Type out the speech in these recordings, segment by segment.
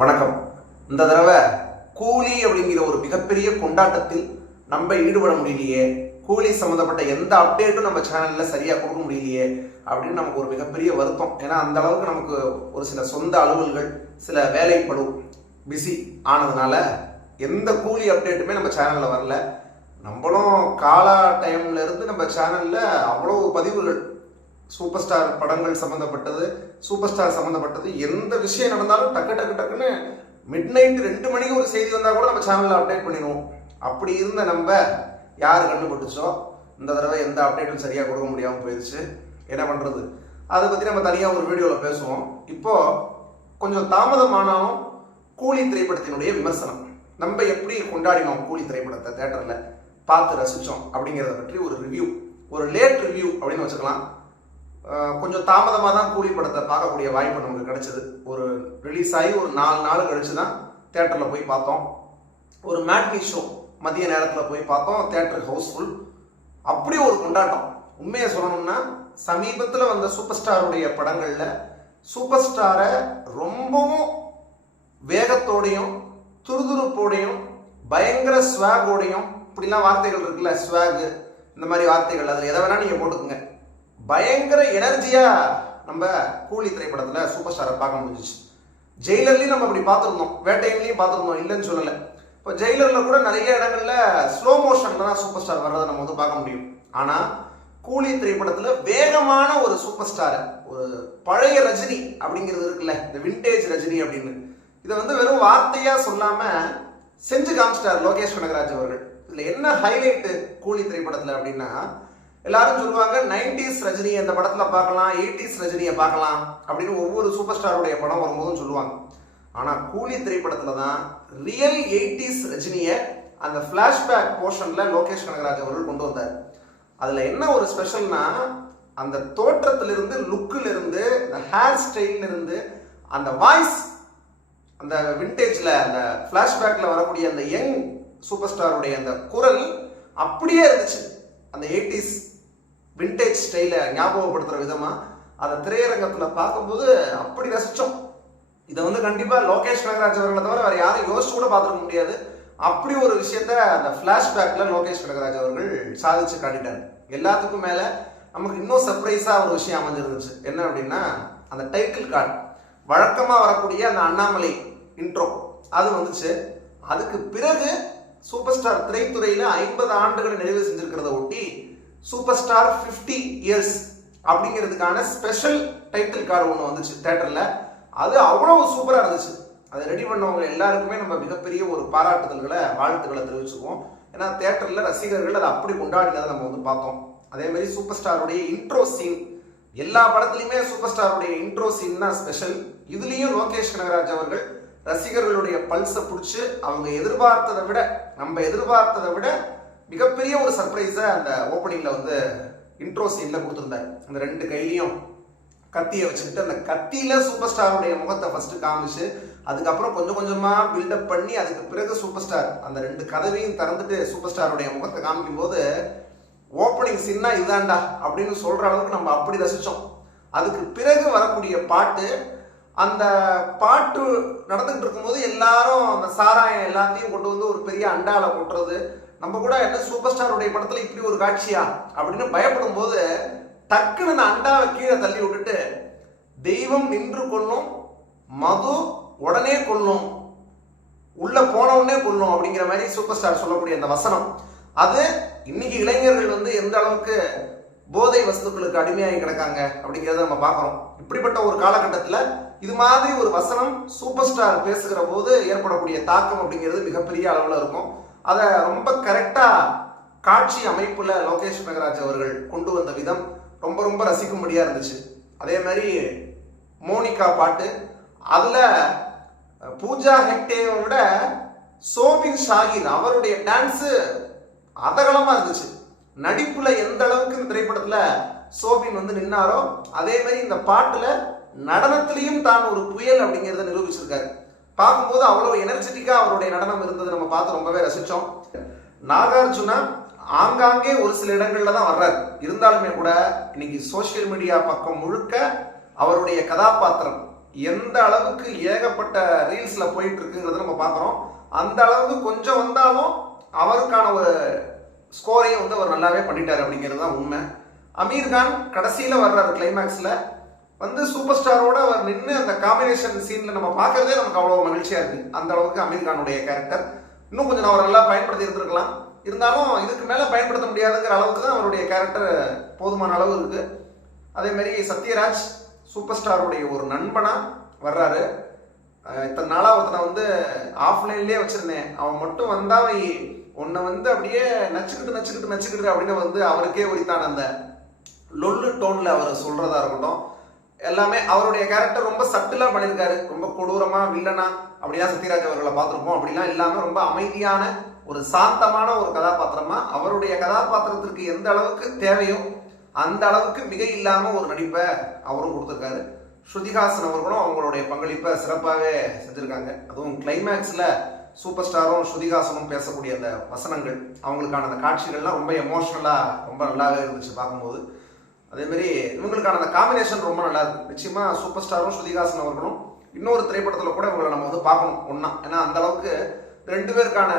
வணக்கம். இந்த தடவை கூலி அப்படிங்கிற ஒரு மிகப்பெரிய கொண்டாட்டத்தில் நம்ம ஈடுபட முடியலையே. கூலி சம்மந்தப்பட்ட எந்த அப்டேட்டும் நம்ம சேனலில் சரியாக கொடுக்க முடியலையே அப்படின்னு நமக்கு ஒரு மிகப்பெரிய வருத்தம். ஏன்னா அந்த அளவுக்கு நமக்கு ஒரு சில சொந்த அலுவல்கள் சில வேலைப்படும் பிஸி ஆனதுனால எந்த கூலி அப்டேட்டுமே நம்ம சேனலில் வரல. நம்மளும் காலா டைம்லேருந்து நம்ம சேனலில் அவ்வளோ பதிவுகள் சூப்பர் ஸ்டார் படங்கள் சம்மந்தப்பட்டது சூப்பர் ஸ்டார் சம்மந்தப்பட்டது எந்த விஷயம் நடந்தாலும் டக்கு டக்கு டக்குன்னு மிட் நைட் ரெண்டு மணிக்கு ஒரு செய்தி வந்தால் கூட நம்ம சேனலில் அப்டேட் பண்ணிடுவோம். அப்படி இருந்த நம்ம யார் கண்டுபிடிச்சோ இந்த தடவை எந்த அப்டேட்டும் சரியாக கொடுக்க முடியாமல் போயிடுச்சு என்ன பண்ணுறது அதை பற்றி நம்ம தனியாக ஒரு வீடியோவில் பேசுவோம். இப்போது கொஞ்சம் தாமதமானாலும் கூலி திரைப்படத்தினுடைய விமர்சனம். நம்ம எப்படி கொண்டாடினோம் கூலி திரைப்படத்தை தேட்டரில் பார்த்து ரசித்தோம் அப்படிங்கிறத பற்றி ஒரு ரிவ்யூ ஒரு லேட் ரிவ்யூ அப்படின்னு வச்சுக்கலாம். கொஞ்சம் தாமதமாக தான் கூலி படத்தை பார்க்கக்கூடிய வாய்ப்பு நமக்கு கிடைச்சது. ஒரு ரிலீஸ் ஆகி ஒரு நாலு நாள் கழிச்சு தான் தேட்டரில் போய் பார்த்தோம். ஒரு மேட்னி ஷோ மதிய நேரத்தில் போய் பார்த்தோம். தேட்டர் ஹவுஸ்ஃபுல் அப்படி ஒரு கொண்டாட்டம். உண்மையை சொல்லணும்னா சமீபத்தில் வந்த சூப்பர் ஸ்டாருடைய படங்களில் சூப்பர் ஸ்டாரை ரொம்பவும் வேகத்தோடையும் துருதுருப்போடையும் பயங்கர ஸ்வாகோடையும் இப்படிலாம் வார்த்தைகள் இருக்குல்ல ஸ்வாகு இந்த மாதிரி வார்த்தைகள் அதில் எதை வேணால் நீங்கள் போட்டுக்குங்க. பயங்கர எனர்ஜியா நம்ம கூலி திரைப்படத்துல சூப்பர் ஸ்டாரை பார்க்க முடிஞ்சிச்சு. ஜெயிலர்லயும் நம்ம அப்படி பார்த்துருந்தோம். வேட்டையிலையும் பார்த்துருந்தோம். இல்லைன்னு சொல்லல. இப்போ ஜெயிலர்ல கூட நிறைய இடங்கள்ல ஸ்லோ மோஷன்ல தான் சூப்பர் ஸ்டார் வர்றதை நம்ம வந்து பார்க்க முடியும். ஆனா கூலி திரைப்படத்துல வேகமான ஒரு சூப்பர் ஸ்டார் ஒரு பழைய ரஜினி அப்படிங்கிறது இருக்குல்ல இந்த விண்டேஜ் ரஜினி அப்படின்னு. இதை வந்து வெறும் வார்த்தையா சொல்லாம செஞ்சு காமிச்சிட்டார் லோகேஷ் கனகராஜ் அவர்கள். இதுல என்ன ஹைலைட் கூலி திரைப்படத்துல அப்படின்னா எல்லாரும் சொல்லுவாங்க நைன்டிஸ் ரஜினி அந்த படத்துல பார்க்கலாம் எயிட்டிஸ் ரஜினியை பார்க்கலாம் அப்படின்னு ஒவ்வொரு சூப்பர் ஸ்டாருடைய படம் வரும்போதும் சொல்லுவாங்க. ஆனா கூலி திரைப்படத்துல தான் ரியல் எயிட்டிஸ் ரஜினியை அந்த ஃப்ளாஷ்பேக் போர்ஷன்ல லோகேஷ் கனகராஜ் அவர்கள் கொண்டு வந்தார். அதுல என்ன ஒரு ஸ்பெஷல்னா அந்த தோற்றத்திலிருந்து லுக்கில் இருந்து அந்த ஹேர் ஸ்டைலிருந்து அந்த வாய்ஸ் அந்த விண்டேஜில் அந்த ஃப்ளாஷ்பேக்கில் வரக்கூடிய அந்த யங் சூப்பர் ஸ்டாருடைய அந்த குரல் அப்படியே இருந்துச்சு. அந்த எயிட்டிஸ் விண்டேஜ் ஸ்டைலை ஞாபகப்படுத்துகிற விதமாக அதை திரையரங்கத்தில் பார்க்கும்போது அப்படி ரசிச்சோம். இதை வந்து கண்டிப்பாக லோகேஷ் கனகராஜ் அவர்களை தவிர வேறு யாரும் யோசிச்சு கூட பார்த்துருக்க முடியாது. அப்படி ஒரு விஷயத்த அந்த ஃபிளாஷ்பேக்ல லோகேஷ் கனகராஜ் அவர்கள் சாதிச்சு காட்டிட்டாரு. எல்லாத்துக்கும் மேலே நமக்கு இன்னும் சர்ப்ரைஸாக ஒரு விஷயம் அமைஞ்சிருந்துச்சு. என்ன அப்படின்னா அந்த டைட்டில் கார்டு வழக்கமாக வரக்கூடிய அந்த அண்ணாமலை இன்ட்ரோ அது வந்துச்சு. அதுக்கு பிறகு சூப்பர் ஸ்டார் திரைத்துறையில் ஐம்பது ஆண்டுகளை நிறைவு செஞ்சிருக்கிறத ஒட்டி சூப்பர் ஸ்டார் 50 இயர்ஸ் அப்படிங்கிறதுக்கான ஸ்பெஷல் டைட்டில் கார்டு ஒன்று வந்துச்சு தேட்டரில் அது அவ்வளோ சூப்பராக இருந்துச்சு. அதை ரெடி பண்ணவங்க எல்லாருக்குமே நம்ம மிகப்பெரிய ஒரு பாராட்டுதல்களை வாழ்த்துக்களை தெரிவிச்சுக்குவோம் ஏன்னா தேட்டரில் ரசிகர்கள் அதை அப்படி கொண்டாடினதை நம்ம வந்து பார்த்தோம். அதே மாதிரி சூப்பர் ஸ்டாருடைய இன்ட்ரோ சீன் எல்லா படத்துலையுமே சூப்பர் ஸ்டாருடைய இன்ட்ரோ சீன் தான் ஸ்பெஷல் இதுலேயும் லோகேஷ் கனகராஜ் அவர்கள் ரசிகர்களுடைய பல்ஸை பிடிச்சி அவங்க எதிர்பார்த்ததை விட நம்ம எதிர்பார்த்ததை விட மிகப்பெரிய ஒரு சர்ப்ரைஸை அந்த ஓப்பனிங்கில் வந்து இன்ட்ரோ சீனில் கொடுத்துருந்தார். அந்த ரெண்டு கையிலையும் கத்தியை வச்சுக்கிட்டு அந்த கத்தியில் சூப்பர் ஸ்டாருடைய முகத்தை ஃபர்ஸ்ட் காமிச்சு அதுக்கப்புறம் கொஞ்சம் கொஞ்சமாக பில்டப் பண்ணி அதுக்கு பிறகு சூப்பர் ஸ்டார் அந்த ரெண்டு கதவையும் திறந்துட்டு சூப்பர் ஸ்டாருடைய முகத்தை காமிக்கும் போது ஓப்பனிங் சீன்னா இதாண்டா அப்படின்னு சொல்கிற அளவுக்கு நம்ம அப்படி ரசித்தோம் அதுக்கு பிறகு வரக்கூடிய பாட்டு அந்த பாட்டு நடந்துகிட்டு இருக்கும்போது எல்லாரும் அந்த சாராயம் எல்லாத்தையும் கொண்டு வந்து ஒரு பெரிய அண்டாவில் கொட்டுறது நம்ம கூட என்ன சூப்பர் ஸ்டாருடைய படத்துல இப்படி ஒரு காட்சியா அப்படின்னு பயப்படும் போது டக்குன்னு அந்த அண்டாவை கீழே தள்ளி விட்டுட்டு தெய்வம் நின்று கொள்ளும் மது உடனே கொள்ளும் உள்ள போனவுடனே கொள்ளும் அப்படிங்கிற மாதிரி சூப்பர் ஸ்டார் சொல்லக்கூடிய அந்த வசனம். அது இன்னைக்கு இளைஞர்கள் வந்து எந்த அளவுக்கு போதை வஸ்துக்களுக்கு அடிமையாகி கிடக்காங்க அப்படிங்கிறத நம்ம பார்க்குறோம். இப்படிப்பட்ட ஒரு காலகட்டத்தில் இது மாதிரி ஒரு வசனம் சூப்பர் ஸ்டார் பேசுகிற போது ஏற்படக்கூடிய தாக்கம் அப்படிங்கிறது மிகப்பெரிய அளவில் இருக்கும். அதை ரொம்ப கரெக்டாக காட்சி அமைப்பில் லோகேஷ் மெகராஜ் அவர்கள் கொண்டு வந்த விதம் ரொம்ப ரொம்ப ரசிக்கும்படியாக இருந்துச்சு. அதே மாதிரி மோனிகா பாட்டு. அதில் பூஜா ஹெக்டேவை விட சோபின் ஷாகிர் அவருடைய டான்ஸு அதகலமாக இருந்துச்சு. நடிப்பில் எந்த அளவுக்கு இந்த திரைப்படத்தில் சோபின் வந்து நின்னாரோ அதே மாதிரி இந்த பாட்டில் நடனத்திலையும் தான் ஒரு புயல் அப்படிங்கிறத நிரூபிச்சிருக்காரு. பார்க்கும்போது அவ்வளோ எனர்ஜெட்டிக்காக அவருடைய நடனம் இருந்தது நம்ம பார்த்து ரொம்பவே ரசித்தோம் நாகார்ஜுனா ஆங்காங்கே ஒரு சில இடங்கள்ல தான் வர்றாரு. இருந்தாலுமே கூட இன்னைக்கு சோஷியல் மீடியா பக்கம் முழுக்க அவருடைய கதாபாத்திரம் எந்த அளவுக்கு ஏகப்பட்ட ரீல்ஸ்ல போயிட்டு இருக்குங்கிறத நம்ம பார்க்குறோம். அந்த அளவுக்கு கொஞ்சம் வந்தாலும் அவருக்கான ஒரு ஸ்கோரையும் வந்து அவர் நல்லாவே பண்ணிட்டார் அப்படிங்கிறது தான் உண்மை. அமீர் கான் கடைசியில் வர்றாரு கிளைமேக்ஸில் வந்து சூப்பர் ஸ்டாரோட அவர் நின்று அந்த காம்பினேஷன் சீனில் நம்ம பார்க்கறதே நமக்கு அவ்வளோ மகிழ்ச்சியாக இருக்கு. அந்த அளவுக்கு அமீர் கானுடைய கேரக்டர் இன்னும் கொஞ்சம் அவர் நல்லா பயன்படுத்தி இருந்திருக்கலாம். இருந்தாலும் இதுக்கு மேலே பயன்படுத்த முடியாதுங்கிற அளவுக்கு தான் அவருடைய கேரக்டர் போதுமான அளவு இருக்கு. அதே மாதிரி சத்யராஜ் சூப்பர் ஸ்டாருடைய ஒரு நண்பனா வர்றாரு. இத்தனை நாளா ஒருத்தனை வந்து ஆஃப்லைன்லயே வச்சிருந்தேன். அவன் மட்டும் வந்தாவை உன்னை வந்து அப்படியே நச்சுக்கிட்டு நச்சுக்கிட்டு நச்சுக்கிட்டு அப்படின்னு வந்து அவருக்கே உரித்தான அந்த லொல்லு டோன்ல அவர் சொல்றதா இருக்கட்டும். எல்லாமே அவருடைய கேரக்டர் ரொம்ப சட்டிலாக பண்ணியிருக்காரு ரொம்ப கொடூரமா வில்லனா அப்படியா சத்யராஜ் அவர்களை பார்த்துருப்போம். அப்படிலாம் இல்லாமல் ரொம்ப அமைதியான ஒரு சாந்தமான ஒரு கதாபாத்திரமா அவருடைய கதாபாத்திரத்திற்கு எந்த அளவுக்கு தேவையோ அந்த அளவுக்கு மிகை இல்லாமல் ஒரு நடிப்பை அவரும் கொடுத்துருக்காரு. ஸ்ருதிஹாசன் அவர்களும் அவங்களுடைய பங்களிப்பை சிறப்பாகவே செஞ்சுருக்காங்க. அதுவும் கிளைமேக்ஸில் சூப்பர் ஸ்டாரும் ஸ்ருதிஹாசனும் பேசக்கூடிய அந்த வசனங்கள் அவங்களுக்கான அந்த காட்சிகள்லாம் ரொம்ப எமோஷ்னலாக ரொம்ப நல்லாவே இருந்துச்சு பார்க்கும்போது. அதே மாதிரி இவங்களுக்கான அந்த காம்பினேஷன் ரொம்ப நல்லா இருக்கும் நிச்சயமா சூப்பர் ஸ்டாரும் ஸ்ருதிகாசன் அவர்களும் இன்னொரு திரைப்படத்தில் கூட இவங்களை நம்ம வந்து பார்க்கணும் ஒன்றா ஏன்னா அந்த அளவுக்கு ரெண்டு பேருக்கான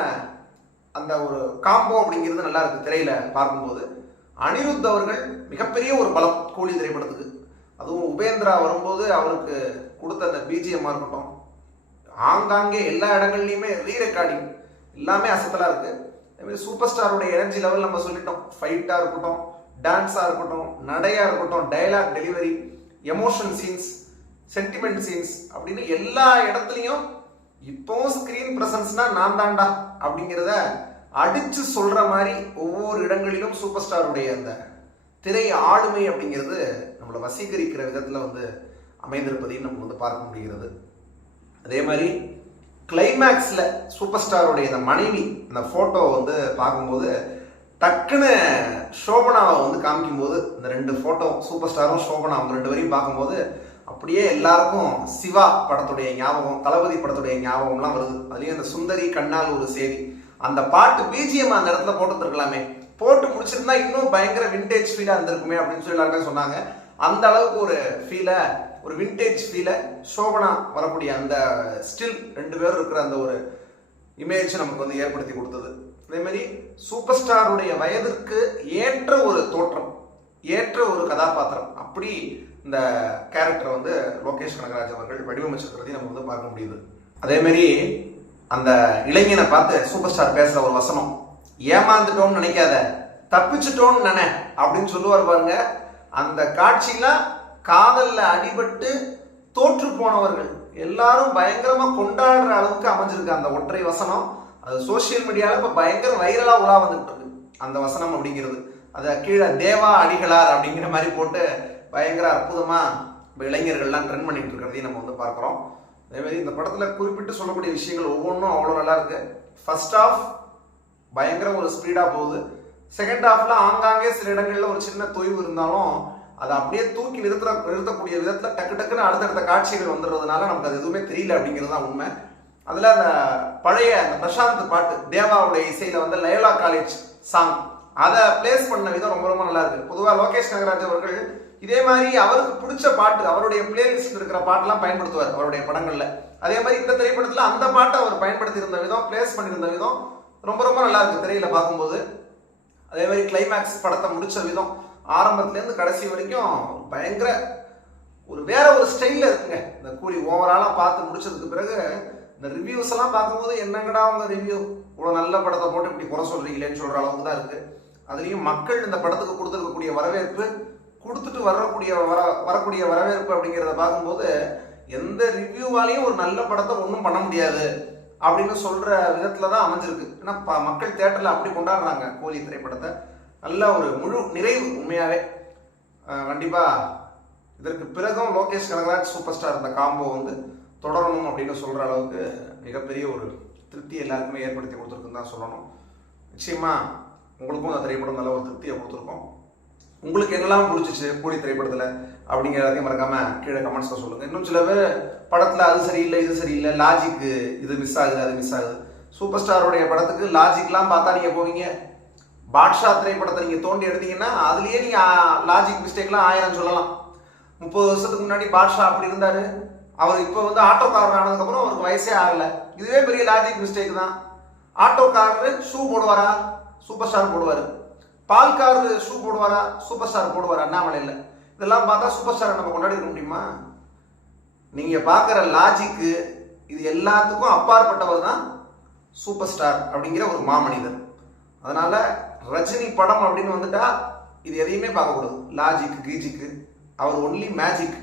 அந்த ஒரு காம்போ அப்படிங்கிறது நல்லா இருக்கு திரையில பார்க்கும்போது. அனிருத் அவர்கள் மிகப்பெரிய ஒரு பலம் கூலி திரைப்படத்துக்கு. அதுவும் உபேந்திரா வரும்போது அவருக்கு கொடுத்த அந்த பிஜிஎம்மா இருக்கட்டும். ஆங்காங்கே எல்லா இடங்கள்லையுமே ரீ ரெக்கார்டிங் எல்லாமே அசத்தலாக இருக்குது அதே மாதிரி சூப்பர் ஸ்டாரோட எனர்ஜி லெவல் நம்ம சொல்லிட்டோம். ஃபைட்டாக இருக்கட்டும். டான்ஸாக இருக்கட்டும் நடையாக இருக்கட்டும் dialogue delivery emotion scenes sentiment scenes அப்படின்னு எல்லா இடத்துலையும் இப்போ ஸ்கிரீன் பிரசன்ஸ்னா நான் தான்டா அப்படிங்கிறத அடிச்சு சொல்ற மாதிரி ஒவ்வொரு இடங்களிலும் சூப்பர் ஸ்டாருடைய அந்த திரை ஆளுமை அப்படிங்கிறது நம்மளை வசீகரிக்கிற விதத்தில் வந்து அமைந்திருப்பதையும் நம்ம வந்து பார்க்க முடிகிறது. அதே மாதிரி கிளைமேக்ஸில் சூப்பர் ஸ்டாருடைய இந்த மனைவி இந்த ஃபோட்டோ வந்து பார்க்கும்போது டக்குன்னு சோபனாவை வந்து காமிக்கும்போது இந்த ரெண்டு ஃபோட்டோ சூப்பர் ஸ்டாரும் சோபனா அவங்க ரெண்டு வரையும் பார்க்கும்போது அப்படியே எல்லாருக்கும் சிவா படத்துடைய ஞாபகம் தளபதி படத்துடைய ஞாபகம்லாம் வருது. அதுலேயும் அந்த சுந்தரி கண்ணால் ஒரு சேதி. அந்த பாட்டு பிஜிஎம் அந்த இடத்துல போட்டுருக்கலாமே போட்டு முடிச்சிருந்தா இன்னும் பயங்கர விண்டேஜ் ஃபீலாக இருந்திருக்குமே அப்படின்னு சொல்லி எல்லாருமே சொன்னாங்க. அந்த அளவுக்கு ஒரு ஃபீலை ஒரு விண்டேஜ் ஃபீலை சோபனா வரக்கூடிய அந்த ஸ்டில் ரெண்டு பேரும் இருக்கிற அந்த ஒரு இமேஜ் நமக்கு வந்து ஏற்படுத்தி கொடுத்தது. அதே மாதிரி சூப்பர் ஸ்டாருடைய வயதிற்கு ஏற்ற ஒரு தோற்றம் ஏற்ற ஒரு கதாபாத்திரம். அப்படி இந்த கேரக்டரை வந்து லோகேஷ் கனகராஜ் அவர்கள் வடிவமைச்சிருக்கிறதையும் நம்ம வந்து பார்க்க முடியுது. அதேமாரி அந்த இளைஞனை பார்த்து சூப்பர் ஸ்டார் பேசுகிற ஒரு வசனம் ஏமாந்துட்டோம்னு நினைக்காத தப்பிச்சிட்டோம்னு நினை அப்படின்னு சொல்லுவார் பாருங்க. அந்த காட்சியில் காதலில் அடிபட்டு தோற்று போனவர்கள் எல்லாரும் பயங்கரமா கொண்டாடுற அளவுக்கு அமைஞ்சிருக்கு அந்த ஒற்றை வசனம். அது சோசியல் மீடியால இப்ப பயங்கர வைரலா உலா வந்துட்டு இருக்கு. அந்த வசனம் அப்படிங்கிறது. அத கீழே தேவா அடிகளார் அப்படிங்கிற மாதிரி போட்டு பயங்கர அற்புதமா இப்ப இளைஞர்கள்லாம் ட்ரெண்ட் பண்ணிட்டு இருக்கிறதையும் நம்ம வந்து பார்க்கிறோம். அதே மாதிரி இந்த படத்துல குறிப்பிட்டு சொல்லக்கூடிய விஷயங்கள் ஒவ்வொன்றும் அவ்வளோ நல்லா இருக்கு. ஃபர்ஸ்ட் ஆஃப் பயங்கர ஒரு ஸ்பீடா போகுது. செகண்ட் ஹாஃப்ல ஆங்காங்கே சில இடங்கள்ல ஒரு சின்ன தொய்வு இருந்தாலும் அதை அப்படியே தூக்கி நிறுத்துற நிறுத்தக்கூடிய விதத்தில் டக்கு டக்குன்னு அடுத்தடுத்த காட்சிகள் வந்துடுறதுனால நமக்கு அது எதுவுமே தெரியல அப்படிங்கிறது தான் உண்மை. அதில் அந்த பழைய அந்த பிரசாந்த் பாட்டு தேவாவுடைய இசையில் வந்து லயோலா காலேஜ் சாங் அதை பிளேஸ் பண்ண விதம் ரொம்ப ரொம்ப நல்லா இருக்கு. பொதுவாக லோகேஷ் கனகராஜ் அவர்கள் இதே மாதிரி அவருக்கு பிடிச்ச பாட்டு அவருடைய பிளேலிஸ்ட் இருக்கிற பாட்டெல்லாம் பயன்படுத்துவார் அவருடைய படங்களில். அதே மாதிரி இந்த திரைப்படத்தில் அந்த பாட்டை அவர் பயன்படுத்தி இருந்த விதம் பிளேஸ் பண்ணியிருந்த விதம் ரொம்ப ரொம்ப நல்லா இருக்கு. திரையில பார்க்கும்போது. அதே மாதிரி கிளைமேக்ஸ் படத்தை முடிச்ச விதம். ஆரம்பத்துலேருந்து கடைசி வரைக்கும் பயங்கர ஒரு வேற ஒரு ஸ்டைலில் இருக்குங்க. இந்த கூலி ஓவராலாக பார்த்து முடிச்சதுக்கு பிறகு இந்த ரிவ்யூஸ் எல்லாம் பார்க்கும்போது என்னங்கடா அவங்க ரிவ்யூ இவ்வளோ நல்ல படத்தை போட்டு இப்படி குறை சொல்கிறீங்களேன்னு சொல்ற அளவுக்கு தான் இருக்குது அதுலேயும் மக்கள் இந்த படத்துக்கு கொடுத்துருக்கக்கூடிய வரவேற்பு கொடுத்துட்டு வரக்கூடிய வர வரக்கூடிய வரவேற்பு அப்படிங்கிறத பார்க்கும்போது எந்த ரிவ்யூவாலையும் ஒரு நல்ல படத்தை ஒன்றும் பண்ண முடியாது அப்படின்னு சொல்கிற விதத்தில் தான் அமைஞ்சிருக்கு. ஏன்னா ப- மக்கள் தேட்டரில் அப்படி கொண்டாடுறாங்க கோலி திரைப்படத்தை. நல்ல ஒரு முழு நிறைவு உண்மையாவே. கண்டிப்பாக கண்டிப்பா. இதற்கு பிறகும் லோகேஷ் கனகராஜ் சூப்பர் ஸ்டார் இந்த காம்போ வந்து தொடரணும் அப்படின்னு சொல்ற அளவுக்கு மிகப்பெரிய ஒரு திருப்தி எல்லாருக்குமே ஏற்படுத்தி கொடுத்துருக்குன்னு தான் சொல்லணும். நிச்சயமா உங்களுக்கும் அந்த திரைப்படம் நல்ல ஒரு திருப்தியை கொடுத்துருக்கோம். உங்களுக்கு என்னெல்லாம் பிடிச்சிச்சு கூலி திரைப்படத்தில் அப்படிங்கிற எல்லாத்தையும் மறக்காம கீழே கமெண்ட்ஸில் சொல்லுங்க. இன்னும் சில பேர் படத்தில் அது சரியில்லை இது சரியில்லை லாஜிக்கு இது மிஸ் ஆகுது அது மிஸ் ஆகுது. சூப்பர் ஸ்டாருடைய படத்துக்கு லாஜிக்லாம் பார்த்தா நீங்கள் போவீங்க. பாட்ஷா திரைப்படத்தை நீங்க தோண்டி எடுத்தீங்கன்னா அதுலயே நீங்க லாஜிக் மிஸ்டேக்லாம் ஆயிரம் சொல்லலாம். முப்பது வருஷத்துக்கு முன்னாடி பாட்ஷா அப்படி இருந்தாரு. அவர் இப்போ வந்து ஆட்டோக்காரர் ஆனதுக்கப்புறம் அவருக்கு வயசே ஆகல. இதுவே பெரிய லாஜிக் மிஸ்டேக் தான். ஆட்டோக்காரர் ஷூ போடுவாரா? சூப்பர் ஸ்டார் போடுவார். பால்காரரு ஷூ போடுவாரா? சூப்பர் ஸ்டார் போடுவார்? அண்ணாமலையில். இதெல்லாம் பார்த்தா சூப்பர் ஸ்டாரை நம்ம கொண்டாடி இருக்க முடியுமா? நீங்கள் பார்க்குற லாஜிக்கு இது எல்லாத்துக்கும் அப்பாற்பட்டவர் தான் சூப்பர் ஸ்டார் அப்படிங்கிற ஒரு மாமனிதர். அதனால ரஜினி படம் அப்படின்னு வந்துட்டா இது எதையுமே பார்க்கக்கூடாது. லாஜிக் கீஜிக்கு அவர் ஒன்லி மேஜிக்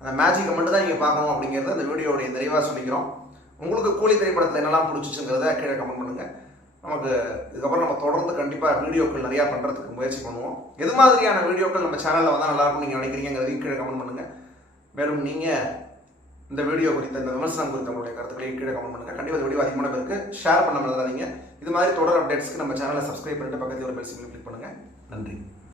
அந்த மேஜிக்கை மட்டும் தான் நீங்கள் பார்க்கணும் அப்படிங்கிறத அந்த வீடியோடைய நிறைவாக சொல்லிக்கிறோம். உங்களுக்கு கூலி திரைப்படத்தில் என்னெல்லாம் பிடிச்சிச்சுங்கிறத கீழே கமெண்ட் பண்ணுங்கள் நமக்கு இதுக்கப்புறம் நம்ம தொடர்ந்து கண்டிப்பாக வீடியோக்கள் நிறையா பண்ணுறதுக்கு முயற்சி பண்ணுவோம். எது மாதிரியான வீடியோக்கள் நம்ம சேனலில் வந்தால் நல்லாயிருக்கும் நீங்கள் நினைக்கிறீங்கிறதையும் கீழே கமெண்ட் பண்ணுங்கள் மேலும் நீங்கள் இந்த வீடியோ குறித்த இந்த விமர்சனம் குறித்த உங்களுடைய கருத்துக்களை கீழே கமெண்ட் பண்ணுங்கள் கண்டிப்பாக இந்த வீடியோ அதிகமான பேருக்கு ஷேர் பண்ண மறந்துடாதீங்க இது மாதிரி தொடர் அப்டேட்ஸ்க்கு நம்ம சேனலை சப்ஸ்கிரைப் பண்ணிட்டு பக்கத்தில் ஒரு பெல் சிம்பிள் கிளிக் பண்ணுங்கள் நன்றி.